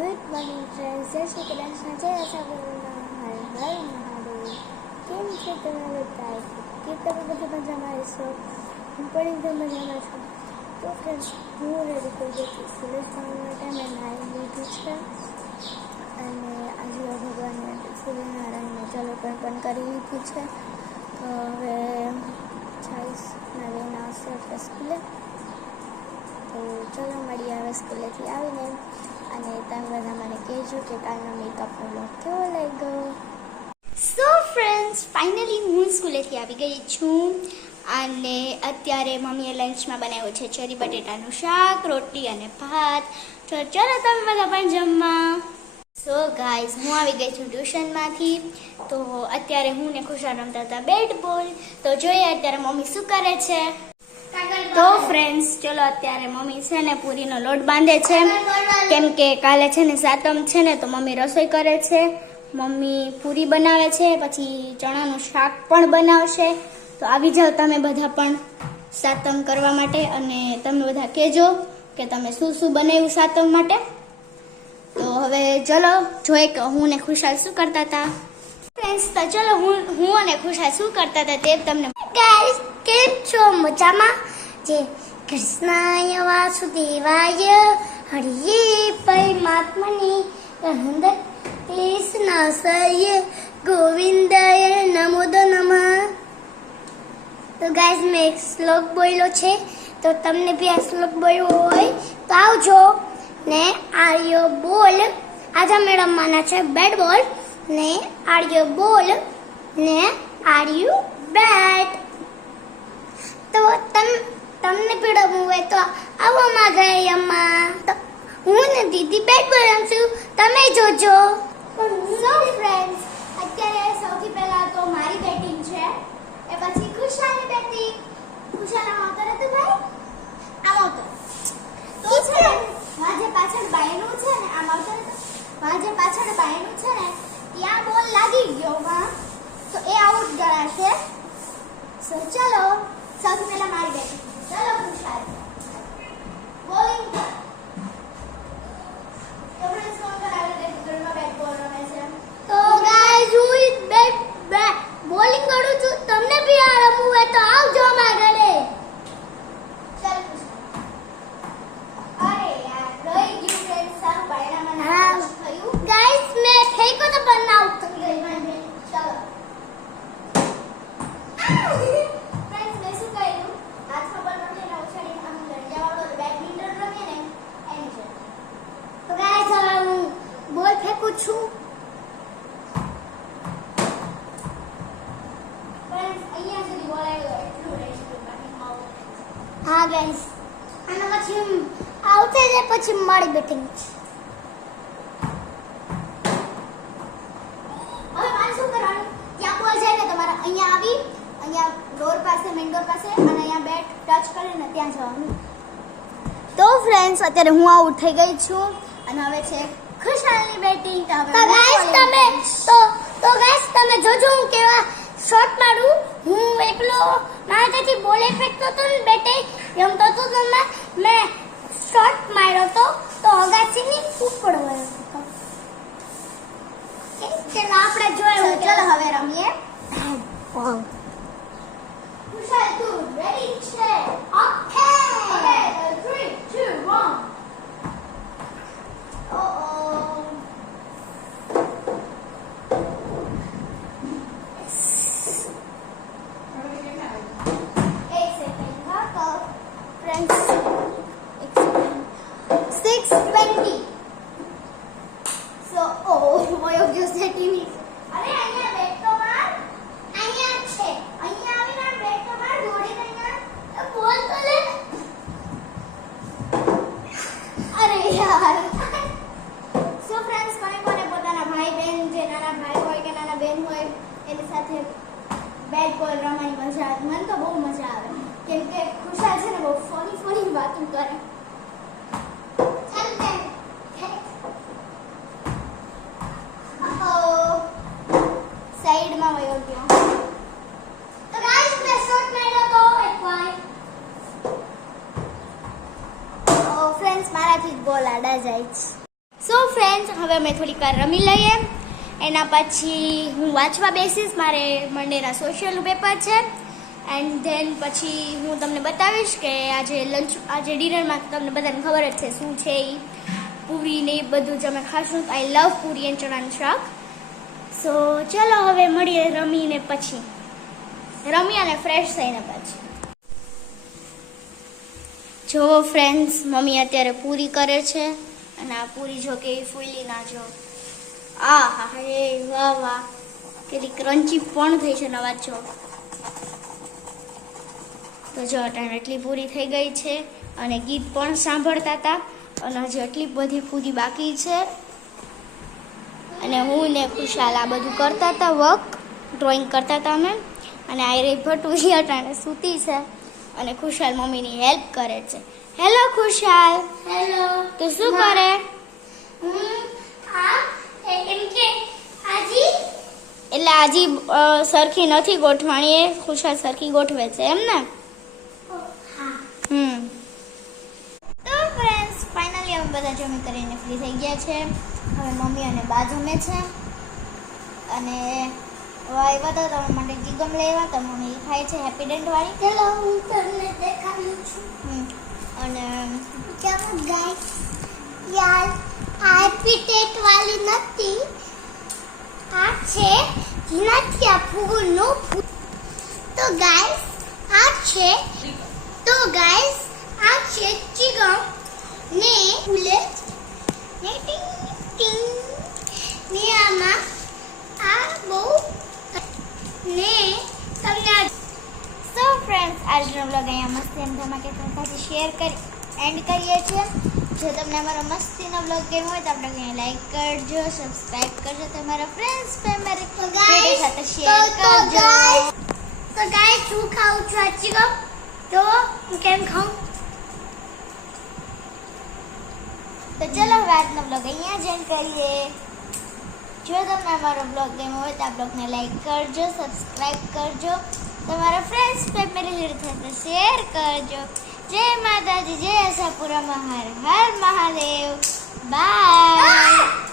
Good morning friends, જય શ્રી કૃષ્ણ, જય આશાપૂર્ણ, હર હર મહાદેવ. કેમ છે તમે બધા? કે તમે બધા મજામાં રહેશો? હું પણ એકદમ મજામાં છું. તો ફ્રેન્ડ્સ, હું રેડી થઈ ગઈ છું સુરજ જવા માટે. મેં નાહી લીધું છે અને આજે ભગવાનને સૂર્યનારાયણને જલ અર્પણ કરી લીધું છે. તો હવે જઈશ નવીન આવશે એટલે સ્કૂલે. તો ચલો મળીએ હવે સ્કૂલેથી આવીને. અને તમે બધા મને કહેજો કે કાલનો મેકઅપનો લુક કેવો લાગ્યો. સો ફ્રેન્ડ્સ, ફાઇનલી હું સ્કૂલેથી આવી ગઈ છું અને અત્યારે મમ્મીએ લંચમાં બનાવ્યું છે ચરી બટેટાનું શાક, રોટલી અને ભાત. તો ચલો તમે બધા પણ જમવા. સો ગાઈઝ, હું આવી ગઈ છું ટ્યુશનમાંથી. તો અત્યારે હું ને ખુશા રમતા હતા બેટ બોલ. તો જોઈએ અત્યારે મમ્મી શું કરે છે. તો ફ્રેન્ડ્સ, ચલો અત્યારે મમ્મી છે ને પૂરીનો લોટ બાંધે છે, કેમ કે કાલે છે ને સાતમ છે ને, તો મમ્મી રસોઈ કરે છે. મમ્મી પૂરી બનાવે છે, પછી ચણાનું શાક પણ બનાવશે. તો આવી જાઓ તમે બધા પણ સાતમ કરવા માટે, અને તમે બધા કહેજો કે તમે શું શું બનાવ્યું સાતમ માટે. તો હવે ચલો જોઈએ કે હું ને ખુશાલ શું કરતા હતા. ફ્રેન્ડ્સ, તો ચલો હું અને ખુશાલ શું કરતા હતા તે તમને. ગાઈસ, કેમ છો? મજામાં? જે કૃષ્ણાય વાસુદેવાય હરિયે પરમાત્મને કૃષ્ણાય ગોવિંદાય નમો નમઃ. તો ગાઈસ, મેં એક શ્લોક બોલ્યો છે, તો તમને બી આ શ્લોક બોલવો હોય તો આવજો ને. આર્યો બોલ, આજા મેડમ માના છે બેટ બોલ ને. આર્યો બોલ ને આર્યુ બેટ. તો તમને પીડવું હોય તો આવો મારા અમ્મા. હું ને દીદી બેટ બોલ રમશું, તમે જોજો. સો ફ્રેન્ડ્સ, અત્યારે સૌથી પહેલા તો મારી બેટિંગ છે, એ પછી ખુશાની બેટિંગ. ખુશાના આવતો તો ભાઈ આમ આવતો તો છે માજે પાછળ બાયનું છે ને, આમ આવતો માજે પાછળ બાયનું છે ને, ત્યાં બોલ લાગી ગયો માં, તો એ આઉટ ગણાશે. સો ચલો સૌથી પહેલા મારી બેટિંગ. ચલો ખુશાલ બોલિંગ કર. તો ફ્રેન્ડ્સ, કોણ કરાવે તે ઘરમાં બેટ બોલ રમે છે. તો ગાઈસ, હું બેટ બોલિંગ કરું છું, તમને બી આ રમવું હોય તો આવજો મારા ઘરે. ચલ ખુશાલ. અરે યાર, રહી ગયું ફ્રેન્ડ્સ, સારું બાયણામાં ના થયું. ગાઈસ, મેં ફેંકો તો પણ આઉટ થઈ ગઈ મને. ચલો છું. અહીંયા સુધી બોલાયો એટલું રેસ્ટ બાકી. હા ગાઈસ, આના પછી આવતે જાય પછી મારી બેટિંગ છે. હવે મારે શું કરવાનું? ત્યાં બોલ જાય ને તમારે અહીંયા આવી, અહીંયા ડોર પાસે, મેઇન ડોર પાસે, અને અહીંયા બેટ ટચ કરીને ત્યાં જવાનું. તો ફ્રેન્ડ્સ, અત્યારે હું આઉટ થઈ ગઈ છું અને હવે છે ખુશાલની બેટિંગ. તો ગાઈસ તમે જોજો હું કેવા શોટ મારું. હું એકલો મારાથી બોલે ફેંકતો તો ને બેટે રમતો તો, મેં શોટ માર્યો તો અગાસીની ઉપર વળ્યો હતો. ચલો આપણે જોયું. ચલો હવે રમીએ. ખુશાલ, તું રેડી છે? ઓકે. 3 2 1. બેટ બોલ રમવાની મજા આવે. મને તો બહુ મજા આવે, કેમ કે ખુશાલ છે ને બહુ ફની વાતો કરે. સાઈડમાં વયો ગયો. તો ગાઈસ, મેં શોટ માર્યો તો એકવાર. ફ્રેન્ડ્સ, મારાથી જ બોલ આડા જાય છે. સો ફ્રેન્ડ્સ, હવે અમે થોડીક વાર રમી લઈએ. એના પછી હું વાંચવા બેસીશ. મારે મંડેના સોશિયલનું પેપર છે. એન્ડ ધેન પછી હું તમને બતાવીશ કે આજે ડિનરમાં તમને બધાને ખબર જ છે શું છે એ પૂરી ને એ બધું જ અમે ખાશું. આઈ લવ પૂરી એન્ડ ચણાનું શાક. સો ચલો હવે મળીએ રમીને પછી, રમી અને ફ્રેશ થઈને પછી. જો ફ્રેન્ડ્સ, મમ્મી અત્યારે પૂરી કરે છે અને આ પૂરી જો કે ફૂલી ના જો, આ હા હે વાહ વાહ, કેટલી ક્રન્ચી પણ થઈ છે. નવા જો તો જો અટાણે એટલી પૂરી થઈ ગઈ છે અને ગીત પણ સાંભળતા હતા અને હજી એટલી બધી પૂરી બાકી છે. અને હું ને ખુશાલ આ બધું કરતા હતા, વર્ક ડ્રોઈંગ કરતા હતા અમે. અને આ રહી ભટુરી અટાણે સૂતી છે અને ખુશાલ મમ્મીની હેલ્પ કરે છે. હેલો ખુશાલ. હેલો. તો શું કરે? એટલે આજી સરખી નથી ગોઠવાણી, એ ખુશાલ સરખી ગોઠવે છે એમ ને? તો ફ્રેન્ડ્સ, ફાઇનલી અમે બધા જમી કરીને ફ્રી થઈ ગયા છે. હવે મમ્મી અને બા જમે છે અને આવ્યા હતા તમારા માટે ચીગમ લેવા. તો મમ્મી ખાય છે હેપી ડેન્ટ વાળી. ચલો હું તમને દેખાડું છું. અને ચાલો ગાઈસ, યાર હેપી ડેન્ટ વાળી નથી, આ છે જેનાથી આ ફૂલનું તો ગાઈસ આ છે ચીગમ ને બુલેટ ને ટિંગ ટિંગ ને આમાં આ બહુ ને તમને. સો ફ્રેન્ડ્સ, આજનો બ્લોગ અહીંયા મસ્તી અને ધમાકેદાર સાથે શેર કરી એન્ડ કરીએ છીએ. જો તમને અમારો મસ્તીનો બ્લોગ ગમ્યો હોય તો આપણે કંઈ લાઈક કરજો, સબસ્ક્રાઈબ કરજો, તમારા ફ્રેન્ડ્સ ફેમિલી સાથે શેર કરજો. તો ગાઈસ, હું ખાઉં છું આ ચીગમ. તો હું કેમ ખાઉં? તો ચલો હવે આજનો બ્લોગ અહીંયા જ એન્ડ કરીએ. જો તમને અમારો બ્લોગ ગમ્યો હોય તો આ બ્લોગને લાઈક કરજો, સબસ્ક્રાઈબ કરજો, તમારા ફ્રેન્ડ્સ ફેમિલી સાથે શેર કરજો. જય માતાજી, જય આશાપુરા, હર હર મહાદેવ. બાય.